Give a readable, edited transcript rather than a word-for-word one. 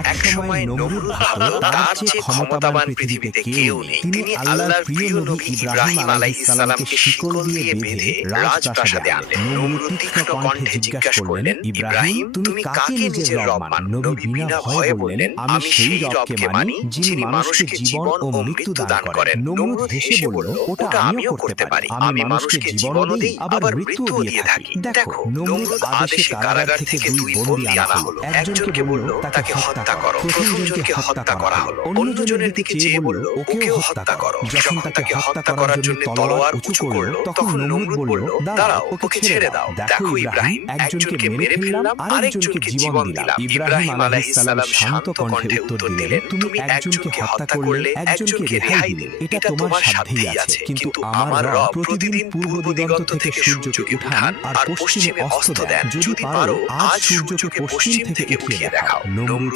একসময় নমরুদ ভাবল তার চেয়ে ক্ষমতাবান পৃথিবীতে কেউ নেই। তিনি আল্লাহর প্রিয় নবী ইব্রাহিম আলাইহিস সালামকে শিকল দিয়ে বেঁধে রাজপ্রাসাদে আনলেন। নমরুদ তীক্ষ্ণ কণ্ঠে জিজ্ঞাসা করলেন, ইব্রাহিম, তুমি কাকে নিজের রব মানো? নবী বিনা ভয়ে বললেন, আমি সেই রবকে মানি যিনি মানুষকে জীবন ও মৃত্যু দান করেন। নমরুদ হেসে বলল, ওটা আমিও করতে পারি। আমি মানুষকে জীবনও দিই, আবার মৃত্যুও দিয়ে থাকি। দেখো, নমরুদ আদেশে কারাগার থেকে দুই বন্দী আনা হলো। একজনকে বলল তাকে হত্যা করো, প্রথমজনকে হত্যা করা হলো। অন্যজনের দিকে চেয়ে বলল, ওকেও হত্যা করো। যখন তাকে হত্যা করার জন্য তলোয়ার উঁচু করলো, তখন নমরুদ বলল, দাঁড়াও, ওকে ছেড়ে দাও। দেখো ইব্রাহিম, একজনকে মেরে ফেললাম, আরেকজনকে জীবন দিলাম। ইব্রাহিম আলাইহিস সালাম শান্ত কণ্ঠে উত্তর দিলেন, তুমি একজনকে হত্যা করলে, একজনকে রেহাই দিলে, এটা তোমার সাধ্যেই আছে। কিন্তু আমার রব প্রতিদিন পূর্ব দিগন্ত থেকে সূর্যকে উঠান আর পশ্চিমে অস্ত দেন। যদি পারো আজ সূর্যকে পশ্চিম থেকে উঠিয়ে দেখাও। নমরুদ